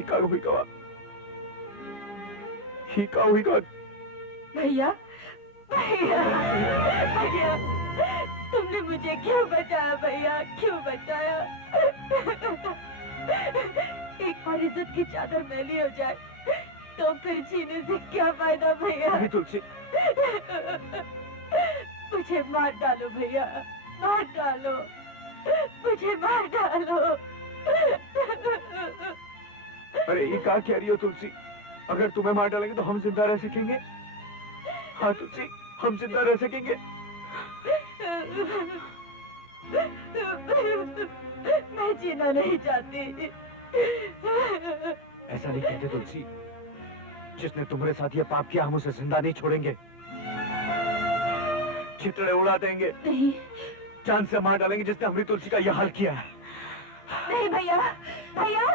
हिकावा भैया भैया भैया, तुमने मुझे क्यों बचाया भैया, क्यों बचाया? एक बार इज्जत की चादर मैली हो जाए तो फिर जीने से क्या फायदा भैया? तुलसी, मुझे मार डालो भैया, मार डालो, मुझे मार डालो। अरे ये क्या कह रही हो तुलसी? अगर तुम्हें मार डालेंगे तो हम जिंदा रह सकेंगे? हाँ तुलसी, हम जिंदा रह सकेंगे? मैं जीना नहीं चाहती। ऐसा नहीं कहते तुलसी, जिसने तुम्हारे साथ ये पाप किया हम उसे जिंदा नहीं छोड़ेंगे, छितड़े उड़ा देंगे। नहीं, जान से मार डालेंगे जिसने हमारी तुलसी का यह हाल किया है। नहीं भैया, भैया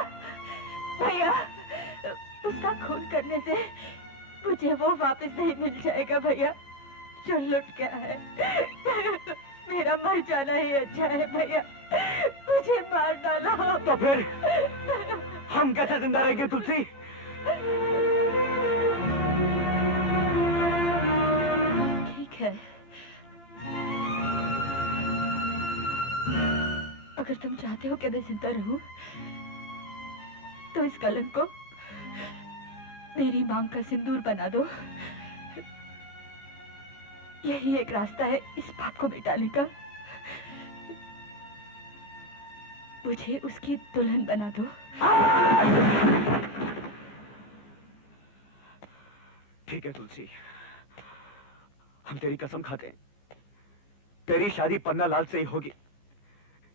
भैया, उसका खून करने से मुझे वो वापस नहीं मिल जाएगा भैया जो लुट गया है। मेरा मर जाना ही अच्छा है भैया, मुझे मार डालो। तो फिर हम कैसे जिंदा रहेंगे तुलसी? ठीक है, अगर तुम चाहते हो कि मैं जिंदा रहूं, तो इस कलंक को मेरी मांग का सिंदूर बना दो। यही एक रास्ता है इस पाप को मिटाने का। मुझे उसकी दुल्हन बना दो। ठीक है तुलसी, हम तेरी कसम खाते हैं, तेरी शादी पन्ना लाल से ही होगी,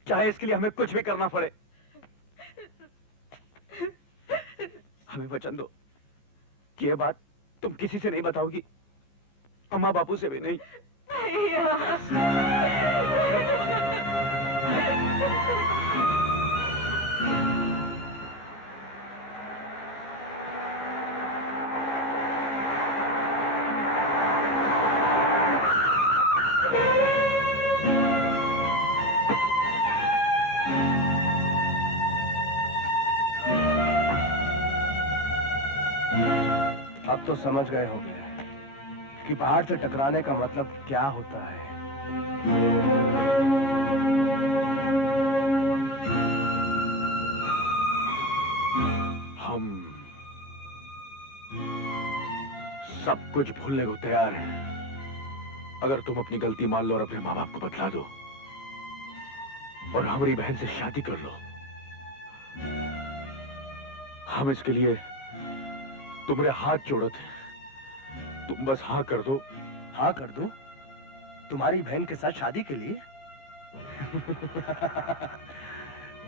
चाहे इसके लिए हमें कुछ भी करना पड़े। हमें वचन दो कि यह बात तुम किसी से नहीं बताओगी, अम्मा बापू से भी नहीं। अब तो समझ गए होंगे कि पहाड़ से टकराने का मतलब क्या होता है। हम सब कुछ भूलने को तैयार हैं, अगर तुम अपनी गलती मान लो और अपने माँ बाप को बतला दो और हमारी बहन से शादी कर लो। हम इसके लिए तुम्हारे हाथ जोड़ते हैं, तुम बस हाँ कर दो। हाँ कर दो? तुम्हारी बहन के साथ शादी के लिए?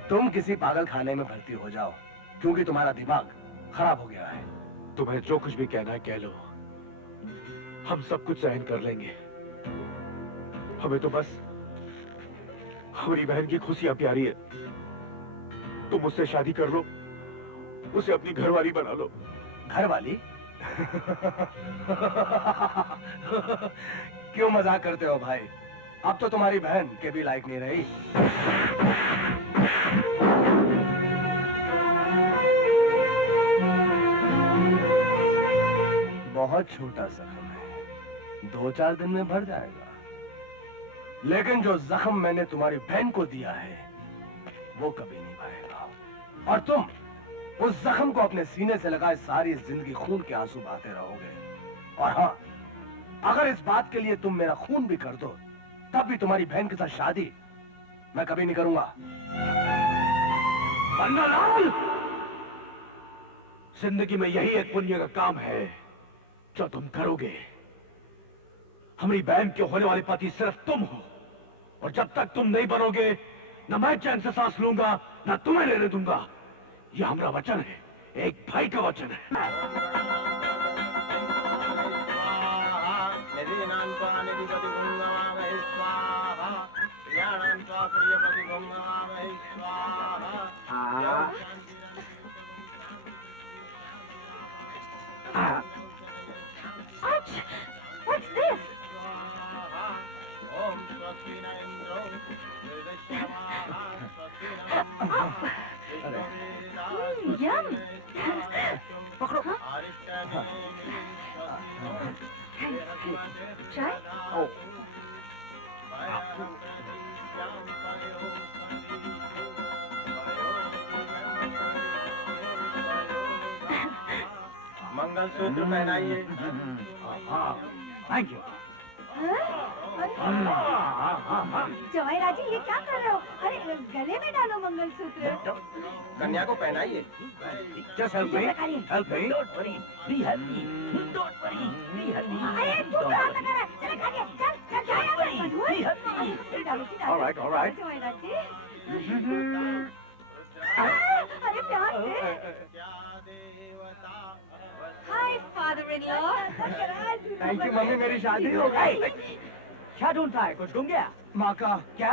तुम किसी पागल खाने में भर्ती हो जाओ, क्योंकि तुम्हारा दिमाग खराब हो गया है। तुम्हें जो कुछ भी कहना है कह लो, हम सब कुछ सहन कर लेंगे। हमें तो बस हमारी बहन की खुशियां प्यारी है। तुम उससे शादी कर लो, उसे अपनी घरवाली बना लो। घरवाली? क्यों मजाक करते हो भाई? अब तो तुम्हारी बहन के भी लायक नहीं रही। बहुत छोटा जख्म है, 2-4 दिन में भर जाएगा। लेकिन जो जख्म मैंने तुम्हारी बहन को दिया है वो कभी नहीं भरेगा, और तुम उस जख्म को अपने सीने से लगाए सारी जिंदगी खून के आंसू बहाते रहोगे। और हाँ, अगर इस बात के लिए तुम मेरा खून भी कर दो, तब भी तुम्हारी बहन के साथ शादी मैं कभी नहीं करूंगा। पन्नालाल, जिंदगी में यही एक पुण्य का काम है जो तुम करोगे। हमारी बहन के होने वाले पति सिर्फ तुम हो, और जब तक तुम नहीं बनोगे, न मैं चैन से सांस लूंगा, न तुम्हें लेने दूंगा। यह हमारा वचन है, एक भाई का वचन है। What's this? Yum! मंगलसूत्र पहनाइए। Thank you. जवाई राजी ये क्या कर रहे हो? अरे गले में डालो मंगलसूत्र। कन्या को पहनाइए। Just help me. Help me. अरे तू कहाँ लगा रहा है? चले खाइए, चल जाए डालो। All right, all right. जवाई राजी। अरे प्यार से। हाय फादर-इन-लॉ। थैंक यू मम्मी, मेरी शादी हो गई। क्या ढूंढता है? कुछ ढूंढ गया? माँ का क्या?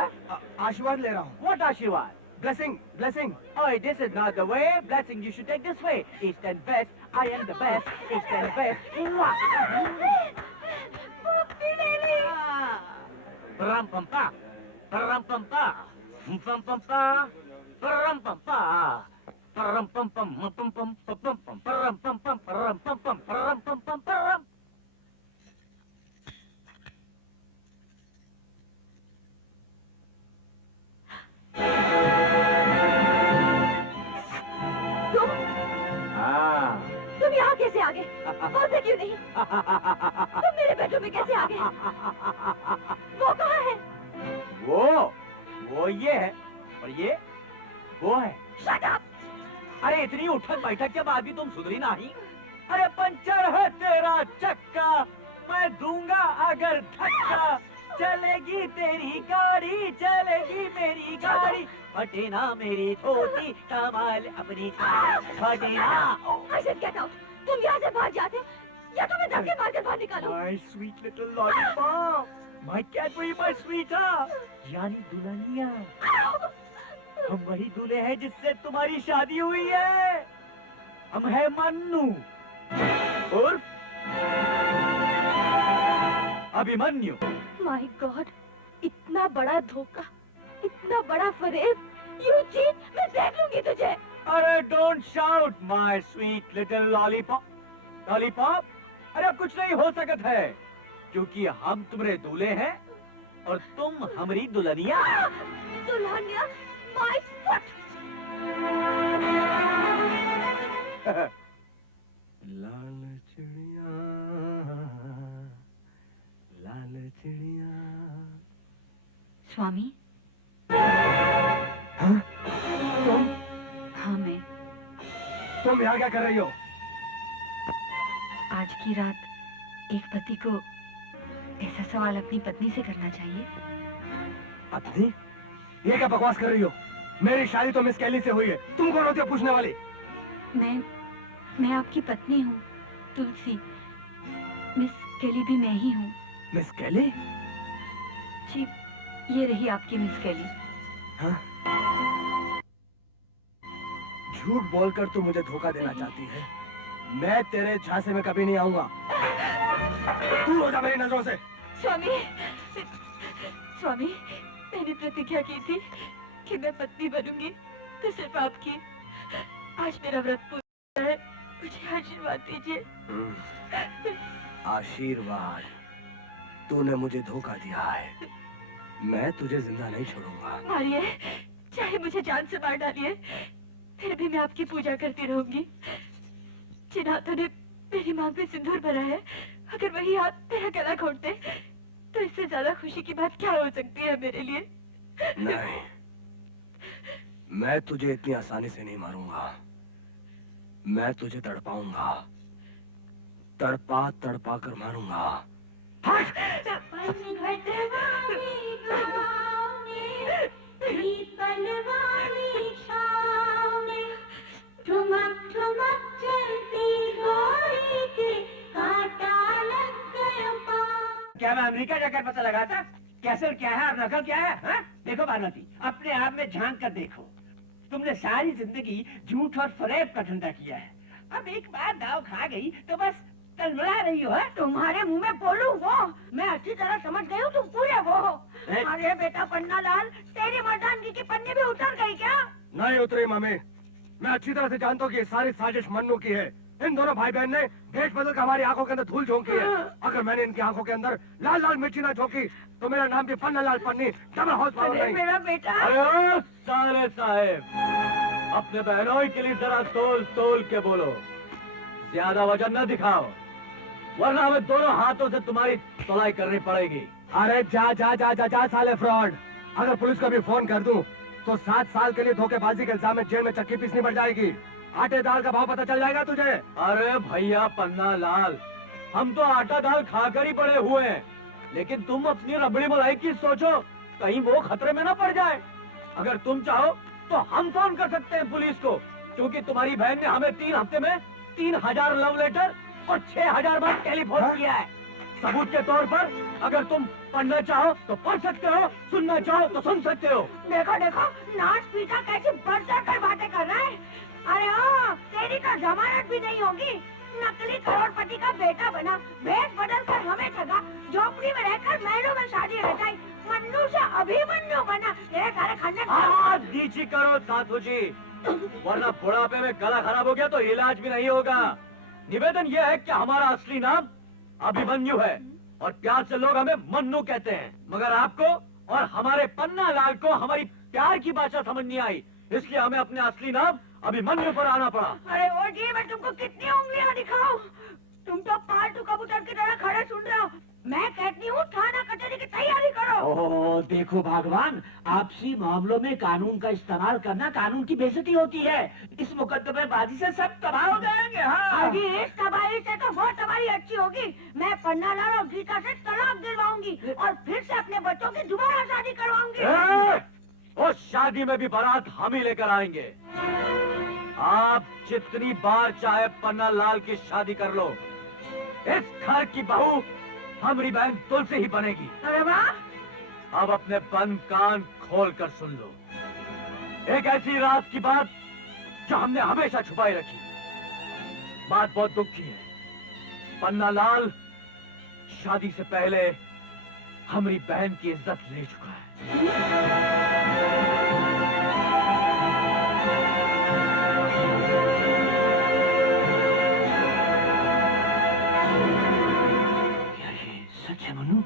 आशीर्वाद ले रहा हूँ। What आशीर्वाद? Blessing blessing. Oh, this is not the way. Blessing, you should take this way. East and west. I am the best. East and west. Mwah. मुक्ति ले ली। Param pam pa. Param pam pa. Pam pam pa. Param pam pa. Param pam pam pam pam pam pam pam. Param pam pam param pam pam param pam pam param. तुम यहाँ कैसे आ गए? बोलते क्यों नहीं? तुम मेरे बेडरूम में कैसे आ गए? वो कहाँ है? वो ये है और ये वो है। Shut up! अरे इतनी उठक बैठक के बाद भी तुम सुधरी नहीं? अरे पंचर है तेरा चक्का, मैं दूंगा अगर धक्का। चलेगी तेरी गाड़ी, चलेगी मेरी गाड़ी, फटे ना मेरी धोती, कमाल अपनी फटे ना। I said get out! तुम यहाँ से भाग जाते या तुम्हें धक्के मार कर बाहर निकालो। My sweet little lollipop, my Cadbury, my sweetheart, यानी दुल्हनिया। हम वही दूल्हे हैं जिससे तुम्हारी शादी हुई है। हम है मन्नू उर्फ अभिमन्यु। My God! इतना बड़ा धोखा, इतना बड़ा फरेब, you cheat! मैं देख लूंगी तुझे। अरे don't shout my sweet little lollipop. Lollipop, अरे अब कुछ नहीं हो सकत है, क्योंकि हम तुम्हारे दूल्हे हैं और तुम हमारी दुल्हनिया। Dulhania, my foot! लाल चिड़िया, लाल चिड़िया। स्वामी? हाँ? तुम हाँ मैं। यहाँ क्या कर रही हो? आज की रात एक पति को ऐसा सवाल अपनी पत्नी से करना चाहिए। पत्नी? ये क्या बकवास कर रही हो? मेरी शादी तो मिस कैली से हुई है, तुम कौन होती हो पूछने वाली? मैं आपकी पत्नी हूँ, तुलसी। मिस केली भी मैं ही हूँ। मिस कैली? जी, ये रही आपकी मिस केली। हाँ? झूठ बोलकर तू मुझे धोखा देना चाहती है। मैं तेरे झांसे में कभी नहीं आऊंगा। दूर हो जा मेरी नजरों से। स्वामी, स्वामी, मैंने प्रतिज्ञा की थी कि मैं पत्नी बनूंगी तो सिर्फ आपकी। आज मेरा व्रत पूरा है, मुझे आशीर्वाद दीजिए। आशीर्वाद? तूने मुझे धोखा दिया है, मैं तुझे जिंदा नहीं छोड़ूंगा। मारिए, चाहे मुझे जान से मार डालिए, फिर भी मैं आपकी पूजा करती रहूंगी। जिन हाथों ने मेरी मांग में सिंदूर भरा है, अगर वही हाथ मेरा गला घोंटते तो इससे ज्यादा खुशी की बात क्या हो सकती है मेरे लिए? नहीं, मैं तुझे इतनी आसानी से नहीं मारूंगा। मैं तुझे तड़पाऊंगा, तड़पा तड़पा कर मारूंगा। क्या मैं अमेरिका जाकर पता लगाता कैसल क्या है और नकल क्या है? हा? देखो पार्वती, अपने आप में झांक कर देखो। तुमने सारी जिंदगी झूठ और फरेब का धंधा किया है। अब एक बार दाव खा गई तो बस तलमला रही हो। तुम्हारे मुंह में बोलूं वो? मैं अच्छी तरह समझ गई हूँ तुम पूरे वो हो। अरे बेटा पन्ना लाल, तेरी मर्दानगी की पन्नी भी उतर गई क्या? नहीं उतरी मम्मी, मैं अच्छी तरह से जानता हूँ कि ये सारी साजिश मन्नू की है। इन दोनों भाई बहन ने भेष बदल कर हमारी आंखों के अंदर धूल झोंकी है। अगर मैंने इनकी आंखों के अंदर लाल लाल मिर्ची ना झोंकी तो मेरा नाम भी पन्ना लाल पन्नी डबल हाउस पावर नहीं। मेरा बेटा। अरे साले साहेब, अपने बहनों के लिए जरा तोल तोल के बोलो। ज्यादा वजन न दिखाओ, वरना हमें दोनों हाथों से तुम्हारी तौलाई करनी पड़ेगी। अरे जा जा जा जा जा साले फ्रॉड। अगर पुलिस को भी फोन कर दूं तो 7 साल के लिए धोखेबाजी के इल्जाम में जेल में चक्की पीसनी पड़ जाएगी। आटे दाल का भाव पता चल जाएगा तुझे। अरे भैया पन्ना लाल, हम तो आटा दाल खाकर ही बड़े हुए हैं, लेकिन तुम अपनी रबड़ी मलाई की सोचो, कहीं वो खतरे में ना पड़ जाए। अगर तुम चाहो तो हम फोन कर सकते हैं पुलिस को, क्योंकि तुम्हारी बहन ने हमें 3 हफ्ते में 3000 लव लेटर और 6000 बार टेलीफोन किया है। सबूत के तौर पर अगर तुम पढ़ना चाहो तो पढ़ सकते हो, सुनना चाहो तो सुन सकते हो। देखो देखो, नाच पीटा कैसी बढ़ कर बातें कर रहा है। अरे हाँ, तेरी तो जमानत भी नहीं होगी। नकली करोड़पति का बेटा बना, भेष बदल कर हमें ठगा, झोपड़ी में रहकर महलों में शादी रचाई, मन्नू से अभिमन्यु बना। तेरे सारे खानदान नीची करो साधु जी, वरना बुढ़ापे में गला खराब हो गया तो इलाज भी नहीं होगा। निवेदन यह है कि हमारा असली नाम अभिमन्यु है और प्यार से लोग हमें मन्नू कहते हैं, मगर आपको और हमारे पन्ना लाल को हमारी प्यार की भाषा समझ नहीं आई, इसलिए हमें अपने असली नाम अभिमन्यु पर आना पड़ा। अरे वो जी, मैं तुमको कितनी उंगलियां दिखाऊं? तुम तो पालतू कबूतर की तरह खड़े सुन रहे हो। मैं कहती हूँ थाना कचहरी की तैयारी करो। ओह देखो भगवान, आपसी मामलों में कानून का इस्तेमाल करना कानून की बेइज्जती होती है। इस मुकदमेबाजी से सब तबाह हो जाएंगे। हाँ अभी इस तबाही से तो वो तबाही अच्छी होगी। मैं पन्नालाल और गीता से तलाक दिलवाऊंगी और फिर से अपने बच्चों की दोबारा शादी करवाऊंगी। और शादी में भी बारात हम ही लेकर आएंगे। आप जितनी बार चाहे पन्ना लाल की शादी कर लो, इस घर की बहू हमारी बहन तुलसी ही बनेगी। अरे वाह! अब अपने बंद कान खोल कर सुन लो, एक ऐसी रात की बात जो हमने हमेशा छुपाई रखी। बात बहुत दुख की है। पन्ना लाल शादी से पहले हमारी बहन की इज्जत ले चुका है। सच है मनु?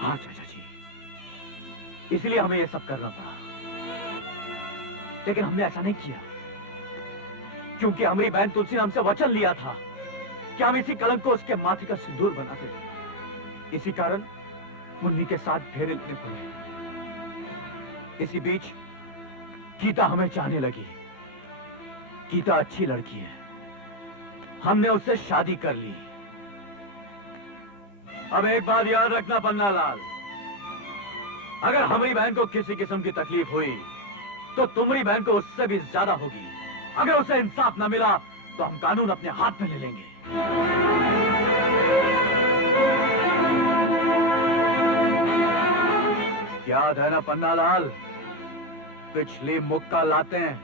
हाँ चाचा जी, इसलिए हमें ये सब करना पड़ा, लेकिन हमने ऐसा नहीं किया क्योंकि हमारी बहन तुलसी ने हमसे वचन लिया था कि हम इसी कलंक को उसके माथे का सिंदूर बनाते थे। इसी कारण मुन्नी के साथ फेरे लेने पड़े। इसी बीच गीता हमें चाहने लगी। गीता अच्छी लड़की है, हमने उससे शादी कर ली। अब एक बात याद रखना पन्ना लाल, अगर हमारी बहन को किसी किस्म की तकलीफ हुई तो तुम्हारी बहन को उससे भी ज्यादा होगी। अगर उसे इंसाफ न मिला तो हम कानून अपने हाथ में ले लेंगे। याद है ना पन्ना लाल, पिछली मुक्का लाते हैं।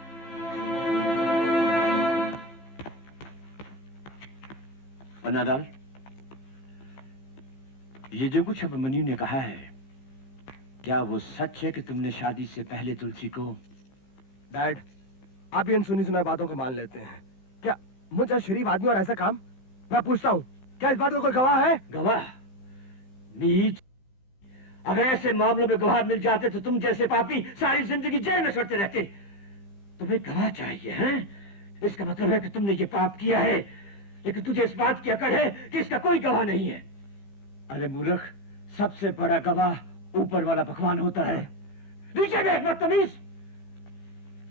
पन्ना लाल, ये जो कुछ अभिमन्यु ने कहा है, क्या वो सच है कि तुमने शादी से पहले तुलसी को? डैड, आप इन सुनी सुनाई बातों को मान लेते हैं क्या? मुझे शरीफ आदमी और ऐसा काम? मैं पूछता हूँ, क्या इस बात का कोई गवाह है? गवाह? नीच! अगर ऐसे मामलों में गवाह मिल जाते तो तुम जैसे पापी सारी जिंदगी जेल में सड़ते रहते। तुम्हें गवाह चाहिए हैं? इसका मतलब है कि तुमने ये पाप किया है, लेकिन तुझे इस बात की अकड़ है कि इसका कोई गवाह नहीं है। अरे मूर्ख, सबसे बड़ा गवाह ऊपर वाला भगवान होता है। नीचे देख बदतमीज!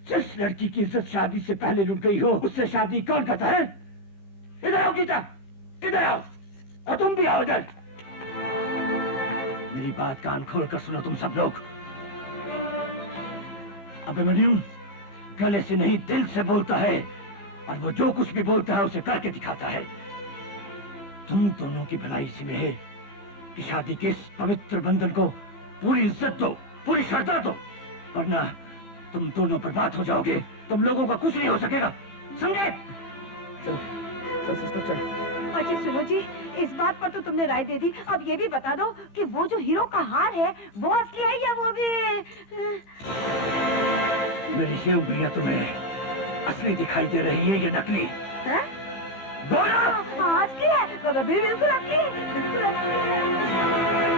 जिस लड़की की इज्जत शादी से पहले लुट गई हो, उससे शादी कौन करता है? इधर आओ गीता, इधर आओ, और तुम भी आओ इधर। मेरी बात कान खोल कर सुनो तुम सब लोग। अभिमन्यु गले से नहीं दिल से बोलता है, और वो जो कुछ भी बोलता है उसे करके दिखाता है। तुम दोनों की भलाई इसी में है कि शादी के इस पवित्र बंधन को पूरी इज्जत दो, पूरी श्रद्धा दो, वरना तुम दोनों बर्बाद हो जाओगे। तुम लोगों का कुछ नहीं हो सकेगा, समझे? चल चल सिस्टर चल। अच्छा सुनो जी, इस बात पर तो तुमने राय दे दी, अब ये भी बता दो कि वो जो हीरो का हार है वो असली है या वो भी? मेरी ये उंगलियां तुम्हें असली दिखाई दे रही है या नकली? बोलो! असली है, तो बिल्कुल असली है, बिल्कुल असली है।